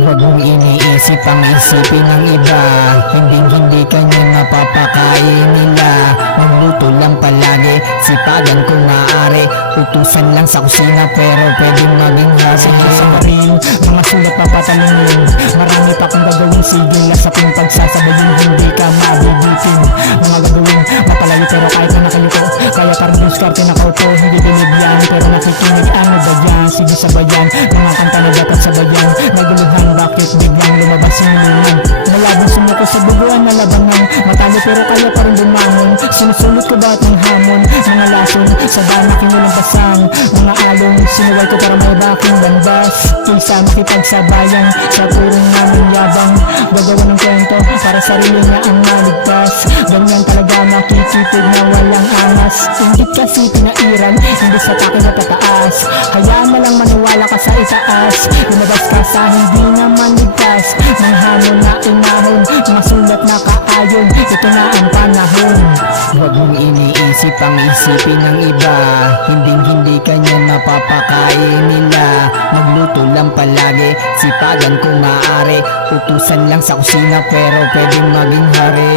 Huwag mong iniisip ang isipin ng iba. Hindi kanya napapakain nila. Magluto lang palagi, sipagan kung maaari. Utusan lang sa kusina pero pwedeng maging hari. Sa rin, mga sulat papatalingin. Marami pa kong gagawin, sige lang sa kong pagsasabayin. Hindi ka mabibitin. Mga gagawin, mapalayo pero kahit na nakayuko. Kaya parang diskarte nakaupo. Hindi bilib yan pero nakikinig. Ano ba yan? Sige sabayan. Mga kanta na dapat sabayan. Naguluhan, bakit biglang lumabas yung luman? Malabang sumuko sa bubuan na labanan. Matalo pero kaya pa rin bumangon. Sinusulit ko ba ng hamon? Mga lason, sa dama kinulang basang. Mga along, sinuway ko para may baking bandas. Kaysa makipagsabayan sa turong namin yabang. Gagawa ng kwento para sarili niya ang maligtas. Ganyan talaga makikitid na walang angas. Ingit kasi pinairan, hindi sa takin na pataas. Kaya malang maniwala ka sa itaas. Lumabas ka sa hindi naman ligtas. Mga hamon na inahon, mga sulat na kaayon. Ito na ang panahon. Huwag mong iniisip ang isipin ng iba. Hindi kanya napapakain nila. Magluto lang palagi, sipagan kung maaari. Utusan lang sa kusina pero pwedeng maging hari.